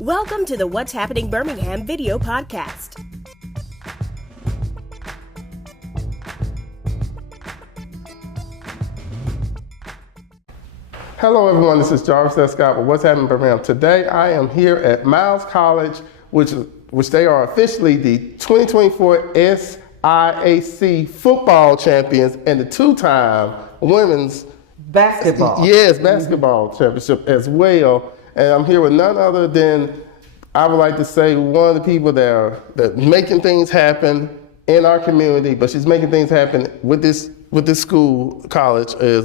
Welcome to the What's Happening Birmingham video podcast. Hello everyone, this is Jarvis S. Scott with What's Happening Birmingham. Today I am here at Miles College, which they are officially the 2024 SIAC football champions and the two-time women's basketball championship as well. And I'm here with none other than, I would like to say, one of the people that are making things happen in our community, but she's making things happen with this college is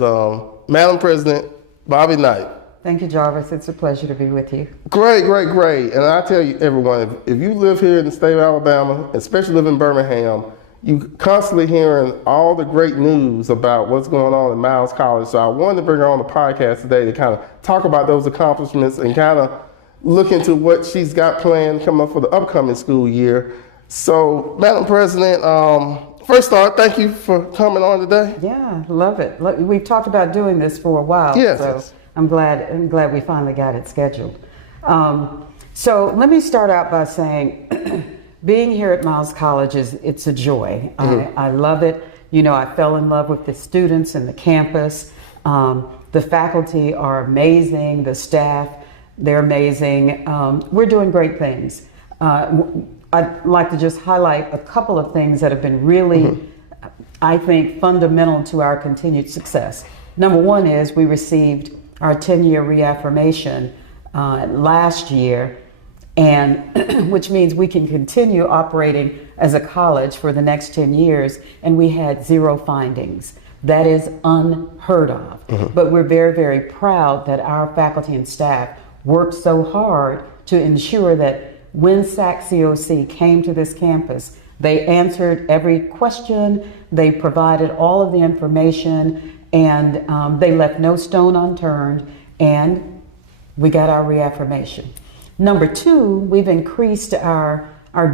Madam President Bobbie Knight. Thank you, Jarvis. It's a pleasure to be with you. Great. And I tell you, everyone, if you live here in the state of Alabama, especially live in Birmingham, you constantly hearing all the great news about what's going on in Miles College. So I wanted to bring her on the podcast today to kind of talk about those accomplishments and kind of look into what she's got planned coming up for the upcoming school year. So, Madam President, first off, thank you for coming on today. Yeah, love it. We've talked about doing this for a while, yes, so yes. I'm glad we finally got it scheduled. So let me start out by saying, being here at Miles College it's a joy. Mm-hmm. I love it. You know, I fell in love with the students and the campus. The faculty are amazing. The staff, they're amazing. We're doing great things. I'd like to just highlight a couple of things that have been really, I think, fundamental to our continued success. Number one is we received our 10-year reaffirmation last year, and which means we can continue operating as a college for the next 10 years, and we had 0 findings. That is unheard of. Mm-hmm. But we're very, very proud that our faculty and staff worked so hard to ensure that when SAC-COC came to this campus, they answered every question, they provided all of the information, and they left no stone unturned, and we got our reaffirmation. Number two, we've increased our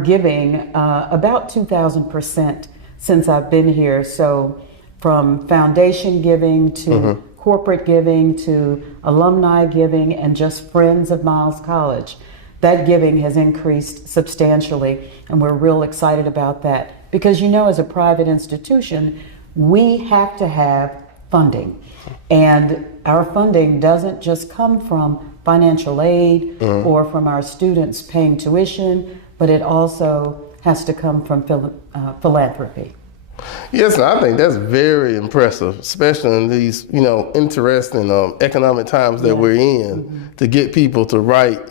giving about 2,000% since I've been here. So from foundation giving to corporate giving to alumni giving and just friends of Miles College, that giving has increased substantially, and we're real excited about that. Because, you know, as a private institution, we have to have funding. And our funding doesn't just come from financial aid or from our students paying tuition, but it also has to come from philanthropy. Yes, I think that's very impressive, especially in these, interesting economic times that we're in, to get people to write,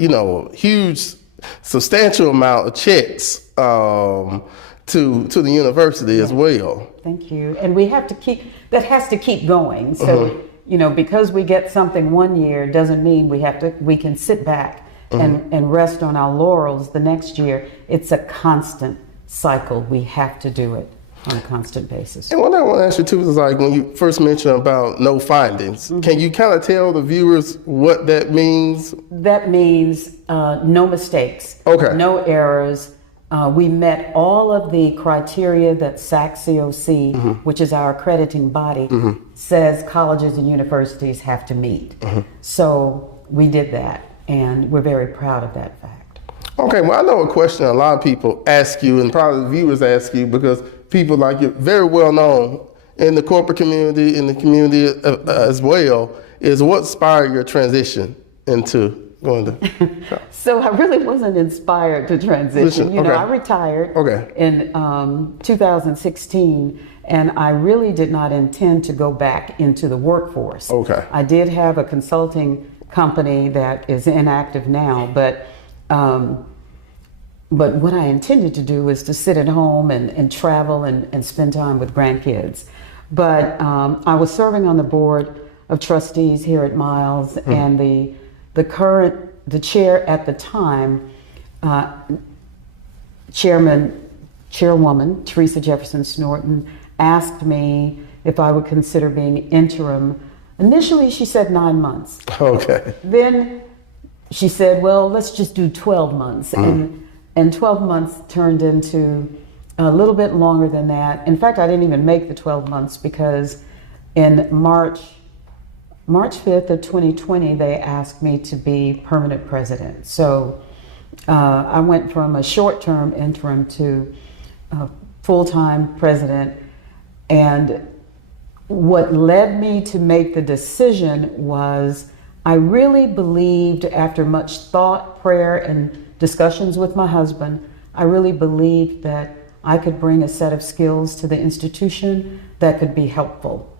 huge, substantial amount of checks to the university as well. Thank you. And that has to keep going. So, because we get something one year doesn't mean we can sit back and rest on our laurels the next year. It's a constant cycle. We have to do it on a constant basis. And what I want to ask you too is, like, when you first mentioned about no findings, can you kind of tell the viewers what that means? That means no mistakes, no errors. We met all of the criteria that SAC-COC, which is our accrediting body, says colleges and universities have to meet. So we did that, and we're very proud of that fact. Okay, well, I know a question a lot of people ask you, and probably the viewers ask you, because people like you, very well known in the corporate community, in the community as well, is what inspired your transition into going to... So I really wasn't inspired to transition. I retired in 2016, and I really did not intend to go back into the workforce. I did have a consulting company that is inactive now, but what I intended to do was to sit at home and travel and spend time with grandkids. But I was serving on the board of trustees here at Miles, and the chair at the time, Chairwoman Teresa Jefferson Snorton, asked me if I would consider being interim. Initially, she said 9 months. Then she said, well, let's just do 12 months. And 12 months turned into a little bit longer than that. In fact, I didn't even make the 12 months because in March 5th of 2020, they asked me to be permanent president. So I went from a short-term interim to full-time president, and what led me to make the decision was I really believed, after much thought, prayer, and discussions with my husband, I really believed that I could bring a set of skills to the institution that could be helpful.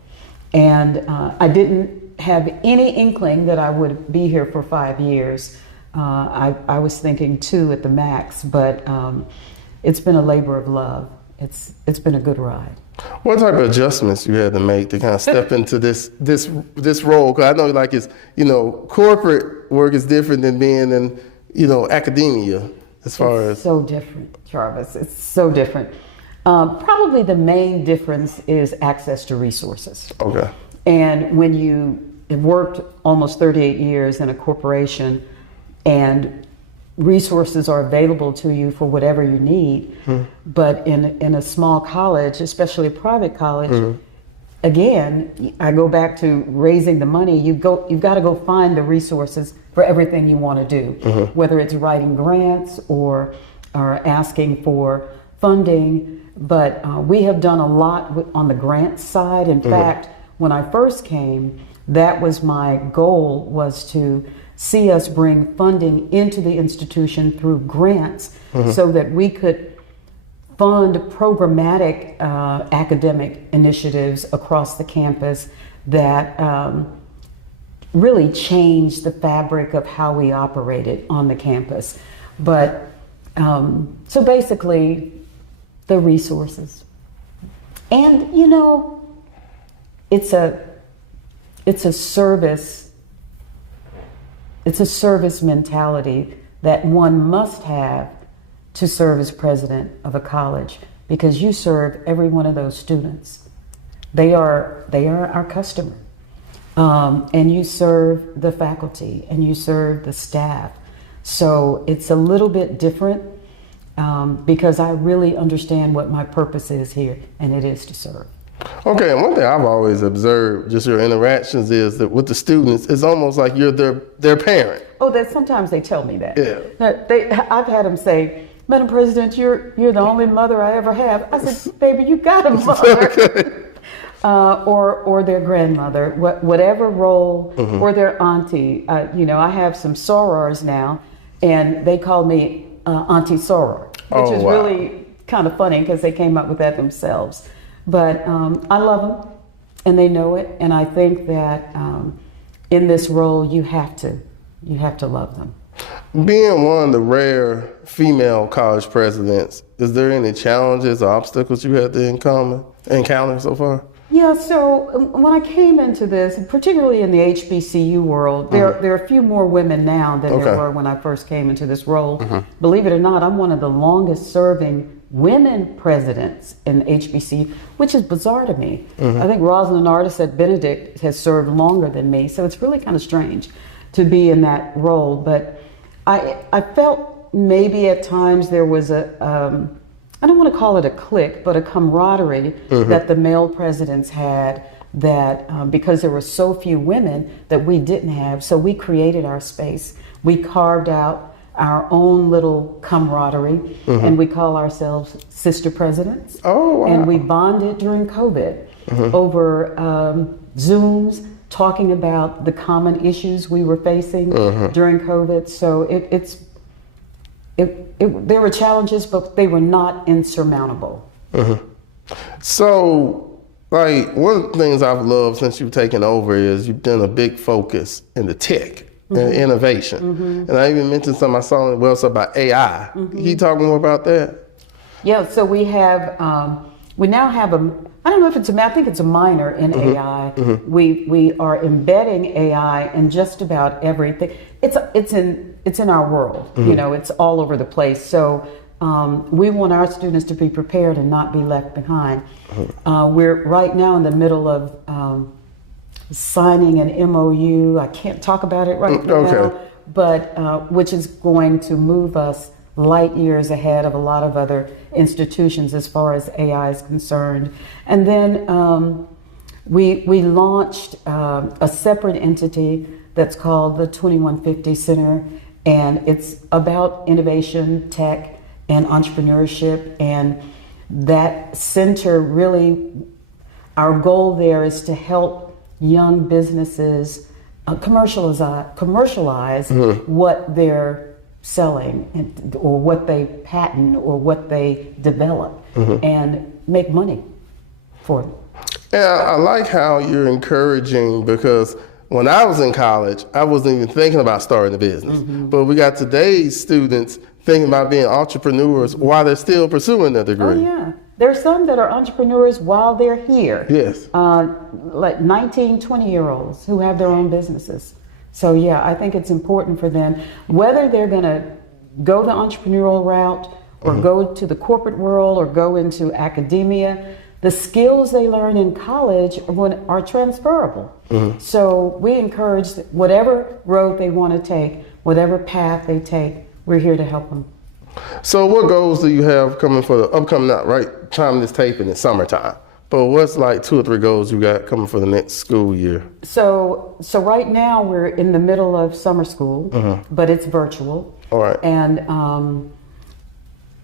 And I didn't have any inkling that I would be here for 5 years. I was thinking 2 at the max, but it's been a labor of love. It's been a good ride. What type of adjustments you had to make to kind of step into this role? Because I know, like, it's, corporate work is different than being in academia as far as. It's so different, Jarvis. It's so different. Probably the main difference is access to resources. Okay. And when you have worked almost 38 years in a corporation and resources are available to you for whatever you need, but in a small college, especially a private college, again, I go back to raising the money. You've got to go find the resources for everything you want to do, whether it's writing grants or asking for funding. But we have done a lot on the grant side. In fact, when I first came, that was my goal, was to see us bring funding into the institution through grants so that we could fund programmatic academic initiatives across the campus that really changed the fabric of how we operated on the campus. But so basically, the resources. And it's a service. It's a service mentality that one must have to serve as president of a college, because you serve every one of those students. They are our customer. And you serve the faculty and you serve the staff. So it's a little bit different because I really understand what my purpose is here, and it is to serve. Okay, and one thing I've always observed, just your interactions, is that with the students, it's almost like you're their parent. Oh, sometimes they tell me that. Yeah. I've had them say, "Madam President, you're the only mother I ever have." I said, "Baby, you got a mother." Okay. Or their grandmother, whatever role, or their auntie. I have some sorors now, and they call me Auntie Soror, which is really kind of funny because they came up with that themselves. But I love them, and they know it. And I think that in this role, you have to love them. Being one of the rare female college presidents, is there any challenges or obstacles you had to encounter so far? Yeah, so when I came into this, particularly in the HBCU world, there are a few more women now than there were when I first came into this role. Believe it or not, I'm one of the longest serving women presidents in HBCU, which is bizarre to me. I think Rosalind Artis at Benedict has served longer than me, so it's really kind of strange to be in that role. But I felt maybe at times there was I don't want to call it a clique, but a camaraderie that the male presidents had, that because there were so few women that we didn't have, so we created our space. We carved out our own little camaraderie, and we call ourselves sister presidents. Oh, wow. And we bonded during COVID over Zooms, talking about the common issues we were facing during COVID. So there were challenges, but they were not insurmountable. So, like, one of the things I've loved since you've taken over is you've done a big focus in the tech and innovation. And I even mentioned something I saw on the website about AI. Can you talk more about that? Yeah, so we now have I don't know if it's I think it's a minor in AI. We are embedding AI in just about everything. It's in our world. It's all over the place. So we want our students to be prepared and not be left behind. We're right now in the middle of signing an MOU. I can't talk about it right now, but which is going to move us light years ahead of a lot of other institutions as far as AI is concerned. And then we launched a separate entity that's called the 2150 Center, And it's about innovation, tech, and entrepreneurship. And that center really, our goal there is to help young businesses commercialize what they're selling or what they patent or what they develop and make money for them. Yeah, I like how you're encouraging, because when I was in college, I wasn't even thinking about starting a business. But we got today's students thinking about being entrepreneurs while they're still pursuing their degree. Oh, yeah. There are some that are entrepreneurs while they're here. Yes. Like 19, 20-year-olds who have their own businesses. So, yeah, I think it's important for them, whether they're going to go the entrepreneurial route or go to the corporate world or go into academia, the skills they learn in college are transferable. So we encourage that whatever road they want to take, whatever path they take, we're here to help them. So what goals do you have coming for the upcoming, not right time this taping is summertime, but what's like 2 or 3 goals you got coming for the next school year? So right now we're in the middle of summer school, but it's virtual. All right. And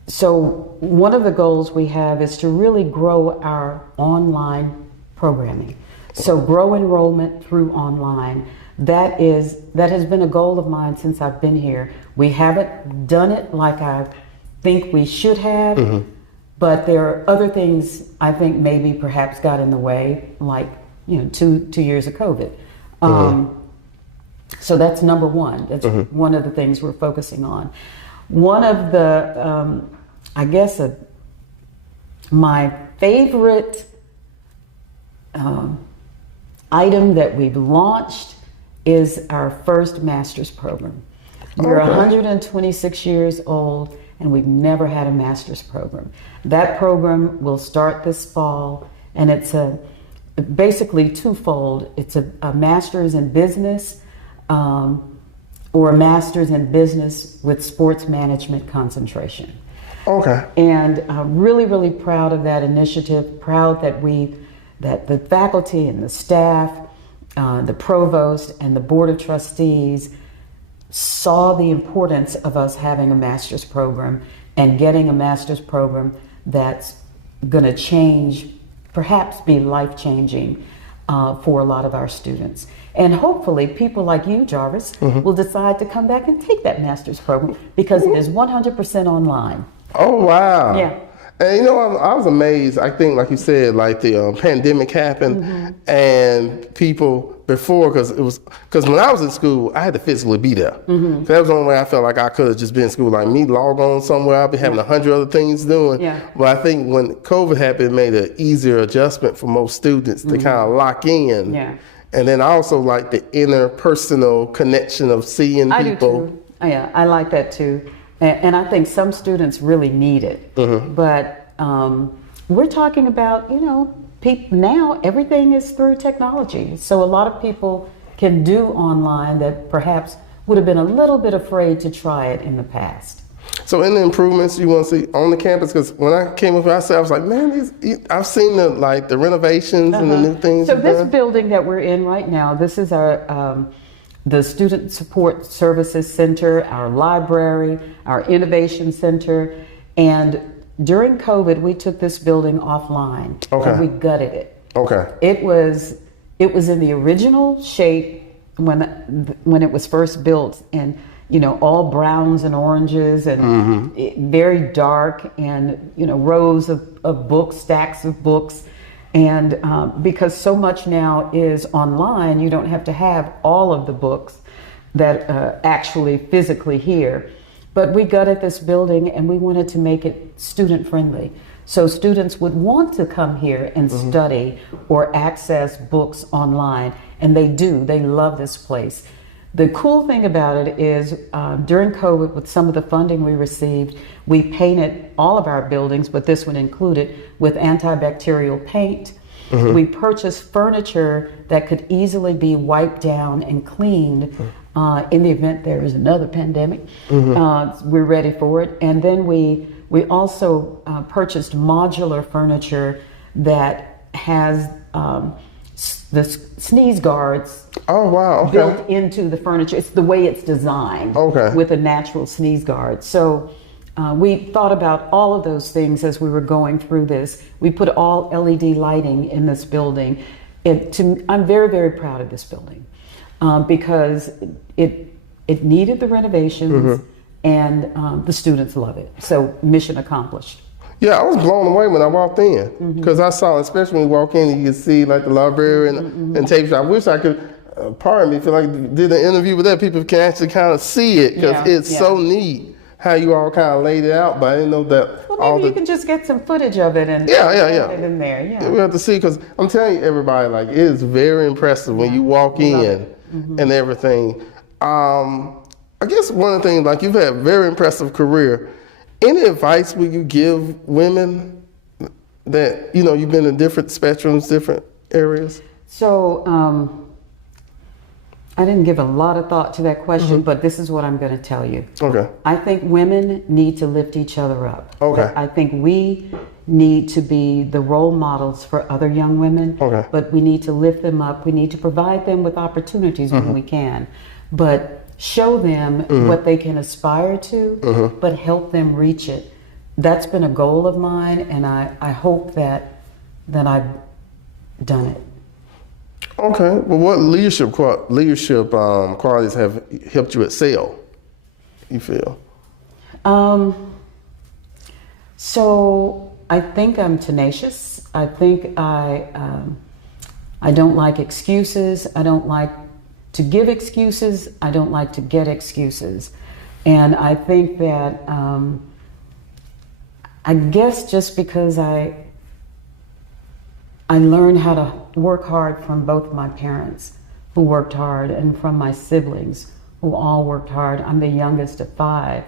so one of the goals we have is to really grow our online programming. So grow enrollment through online. That has been a goal of mine since I've been here. We haven't done it like I think we should have, but there are other things I think maybe perhaps got in the way, like 2 years of COVID. So that's number one. That's one of the things we're focusing on. One of the, my favorite item that we've launched is our first master's program. We're 126 years old and we've never had a master's program. That program will start this fall, and it's basically twofold. It's a master's in business or a master's in business with sports management concentration. Okay. And I'm really, really proud of that initiative, proud that the faculty and the staff, the provost and the board of trustees saw the importance of us having a master's program and getting a master's program that's going to change, perhaps be life-changing for a lot of our students. And hopefully people like you, Jarvis, will decide to come back and take that master's program, because it is 100% online. Oh, wow. Yeah. And I was amazed. I think, like you said, like the pandemic happened, and people before, because when I was in school, I had to physically be there. That was the only way I felt like I could have just been in school. Like me, log on somewhere, I'll be having 100 other things doing. Yeah. But I think when COVID happened, it made an easier adjustment for most students to kind of lock in. Yeah. And then also like the interpersonal connection of seeing people. I do too. Yeah, I like that too. And I think some students really need it. But we're talking about, people now, everything is through technology. So a lot of people can do online that perhaps would have been a little bit afraid to try it in the past. So any improvements you want to see on the campus? Because when I came up here, I was like, man, I've seen the renovations and the new things. So this building that we're in right now, this is our the Student Support Services Center, our library, our Innovation Center. And during COVID, we took this building offline. And we gutted it. Okay. It was in the original shape when it was first built, and all browns and oranges and very dark, and rows of books, stacks of books. And because so much now is online, you don't have to have all of the books that actually physically here. But we gutted this building and we wanted to make it student friendly. So students would want to come here and study or access books online. And they do, they love this place. The cool thing about it is during COVID, with some of the funding we received, we painted all of our buildings, but this one included, with antibacterial paint. We purchased furniture that could easily be wiped down and cleaned in the event there is another pandemic. We're ready for it. And then we also purchased modular furniture that has the sneeze guards Oh, wow. Okay. built into the furniture. It's the way it's designed, Okay. with a natural sneeze guard. So we thought about all of those things as we were going through this. We put all LED lighting in this building. I'm very, very proud of this building because it needed the renovations, and the students love it. So mission accomplished. Yeah, I was blown away when I walked in because I saw, especially when you walk in, you can see like the library and tape shop. I wish I could. Part of me feel like I did an interview with that. People can actually kind of see it because it's so neat how you all kind of laid it out. But I didn't know that. Well, maybe you can just get some footage of it and put it in there. Yeah, we have to see because I'm telling you, everybody, like it is very impressive when you walk in and everything. I guess one of the things, like you've had a very impressive career. Any advice would you give women that, you've been in different spectrums, different areas? So I didn't give a lot of thought to that question, but this is what I'm going to tell you. Okay. I think women need to lift each other up. Okay. I think we need to be the role models for other young women, but we need to lift them up. We need to provide them with opportunities when we can, but show them what they can aspire to, but help them reach it. That's been a goal of mine, and I hope that I've done it. Okay. Well, what leadership qualities have helped you excel, you feel? So I think I'm tenacious. I think I don't like excuses. I don't like to give excuses. I don't like to get excuses. And I think that, I guess just because I learned how to work hard from both my parents, who worked hard, and from my siblings, who all worked hard. I'm the youngest of 5.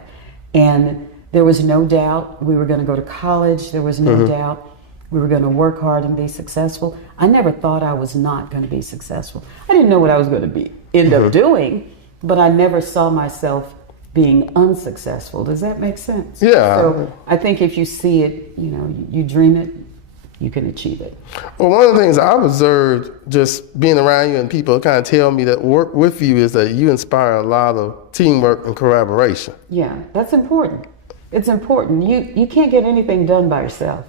And there was no doubt we were going to go to college. There was no doubt we were going to work hard and be successful. I never thought I was not going to be successful. I didn't know what I was going to end up doing, but I never saw myself being unsuccessful. Does that make sense? Yeah. So I think if you see it, you dream it, you can achieve it. Well, one of the things I've observed just being around you and people kind of tell me that work with you is that you inspire a lot of teamwork and collaboration. Yeah, that's important. It's important. You can't get anything done by yourself.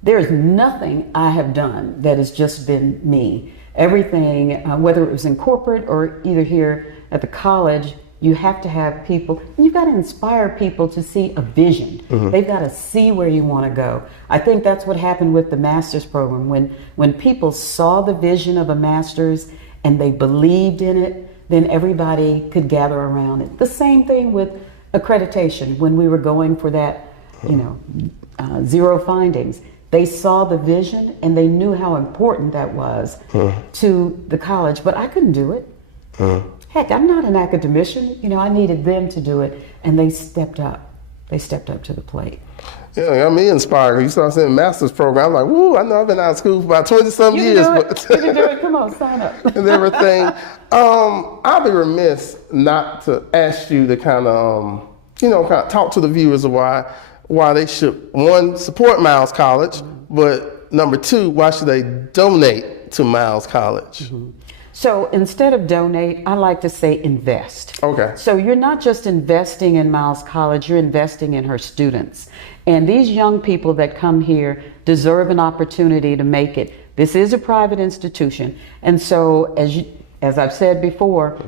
There's nothing I have done that has just been me. Everything, whether it was in corporate or either here at the college, you have to have people, you've got to inspire people to see a vision. They've got to see where you want to go. I think that's what happened with the master's program. When people saw the vision of a master's and they believed in it, then everybody could gather around it. The same thing with accreditation. When we were going for that, 0 findings, they saw the vision and they knew how important that was to the college, but I couldn't do it. Heck, I'm not an academician. I needed them to do it, and they stepped up. They stepped up to the plate. Yeah, got me inspired. You start saying master's program. I'm like, woo, I know I've been out of school for about 20-some years. You can do it. Come on, sign up. And everything. I'll be remiss not to ask you to kind of talk to the viewers of why they should, 1, support Miles College, but number 2, why should they donate to Miles College? So instead of donate, I like to say invest. Okay. So you're not just investing in Miles College, you're investing in her students. And these young people that come here deserve an opportunity to make it. This is a private institution. And so as I've said before,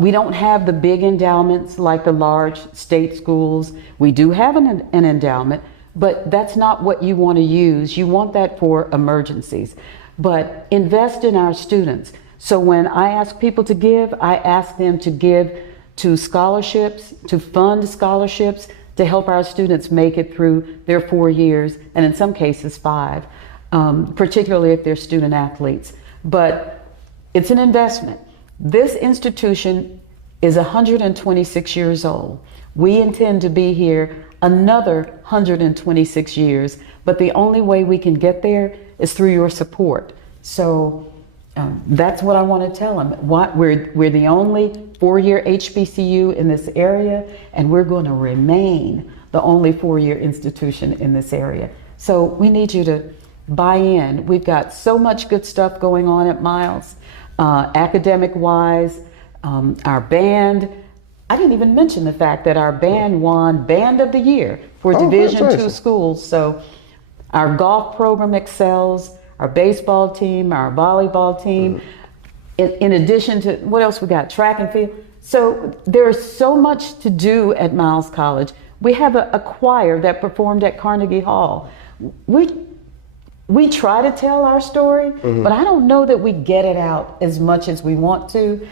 we don't have the big endowments like the large state schools. We do have an endowment, but that's not what you want to use. You want that for emergencies. But invest in our students. So when I ask people to give, I ask them to give to scholarships, to fund scholarships, to help our students make it through their 4 years, and in some cases 5, particularly if they're student athletes. But it's an investment. This institution is 126 years old. We intend to be here another 126 years, but the only way we can get there is through your support. So that's what I want to tell them. We're the only 4-year HBCU in this area, and we're going to remain the only 4-year institution in this area. So we need you to buy in. We've got so much good stuff going on at Miles. Academic-wise, our band, I didn't even mention the fact that our band won Band of the Year for Division II schools. So our golf program excels, our baseball team, our volleyball team, in addition to, what else we got? Track and field. So there's so much to do at Miles College. We have a choir that performed at Carnegie Hall. We try to tell our story, but I don't know that we get it out as much as we want to,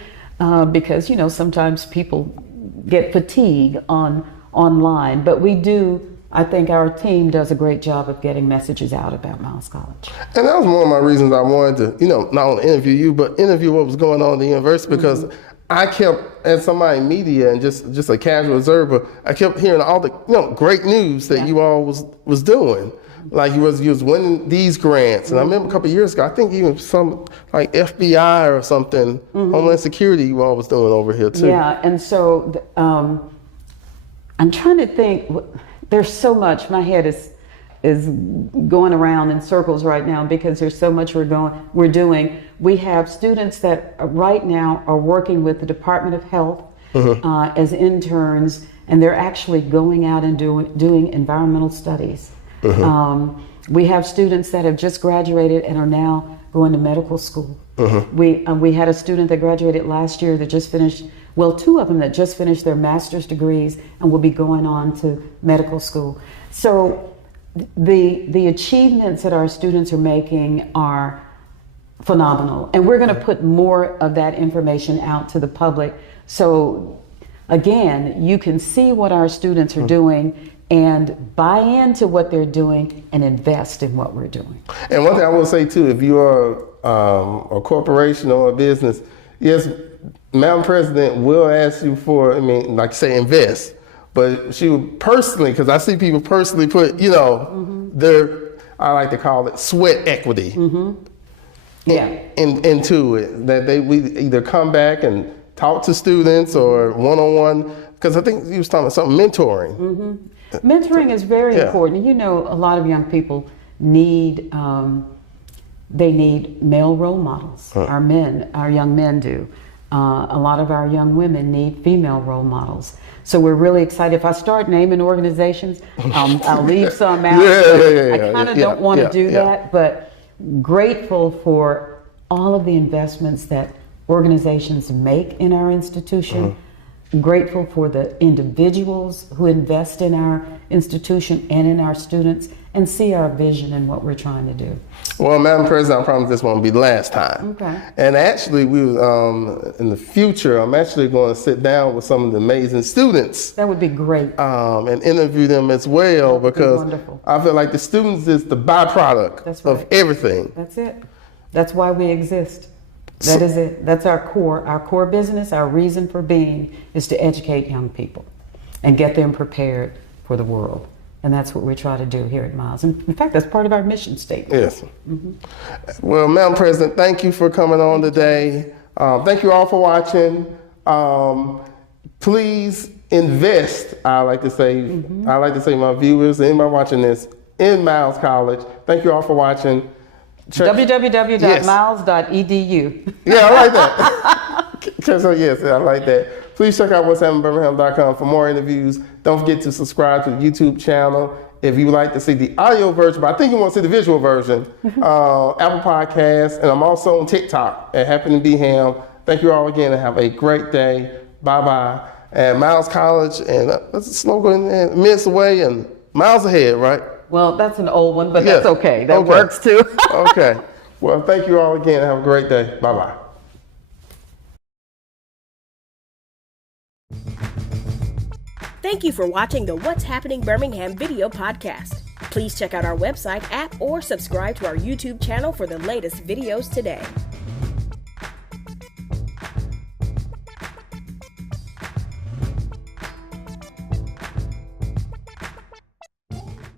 because, you know, sometimes people get fatigue online, but we do. I think our team does a great job of getting messages out about Miles College. And that was one of my reasons I wanted to, you know, not only interview you, but interview what was going on in the university, because I kept, as somebody in media and just a casual observer, I kept hearing all the, you know, great news that you all was doing. Like you was winning these grants. And I remember a couple of years ago, I think even some like FBI or something, Homeland Security you all was doing over here too. Yeah, and so I'm trying to think, there's so much, my head is going around in circles right now because there's so much we're doing. We have students that right now are working with the Department of Health as interns, and they're actually going out and doing environmental studies. We have students that have just graduated and are now going to medical school. We had a student that graduated last year that just finished, well, two of them that just finished their master's degrees and will be going on to medical school. So the achievements that our students are making are phenomenal, and we're going to put more of that information out to the public. So again, you can see what our students are doing and buy into what they're doing and invest in what we're doing. And one thing I will say too, if you are a corporation or a business, yes, Madam President will ask you for, I mean, like say invest, but she would personally, because I see people personally put, you know, their, I like to call it sweat equity into it, that we either come back and talk to students or one-on-one, because I think you was talking about something, mentoring. Mentoring is very important. You know, a lot of young people need, they need male role models. Our young men do. A lot of our young women need female role models. So we're really excited. If I start naming organizations, I'll leave some out. I kind of don't want to do that, but grateful for all of the investments that organizations make in our institution. Grateful for the individuals who invest in our institution and in our students and see our vision and what we're trying to do. Well, Madam President, I promise this won't be the last time. Okay. And actually, in the future, I'm actually going to sit down with some of the amazing students. That would be great. And interview them as well, because I feel like the students is the byproduct of everything. That's it. That's why we exist. That is it. That's our core. Our core business, our reason for being, is to educate young people and get them prepared for the world. And that's what we try to do here at Miles. And in fact, that's part of our mission statement. Yes. Well, Madam President, thank you for coming on today. Thank you all for watching. Please invest, I like to say my viewers, anybody watching this, in Miles College. Thank you all for watching. www.miles.edu. Yeah, I like that. So yes, I like that. Please check out what'shappenedbirmingham.com for more interviews. Don't forget to subscribe to the YouTube channel. If you would like to see the audio version, but I think you want to see the visual version, Apple Podcasts, and I'm also on TikTok at Happening Birmingham. Thank you all again and have a great day. Bye-bye. And Miles College, and that's a slogan, minutes away and miles ahead, right? Well, that's an old one, but that's okay. That works too. Okay. Well, thank you all again. Have a great day. Bye-bye. Thank you for watching the What's Happening Birmingham video podcast. Please check out our website, app, or subscribe to our YouTube channel for the latest videos today.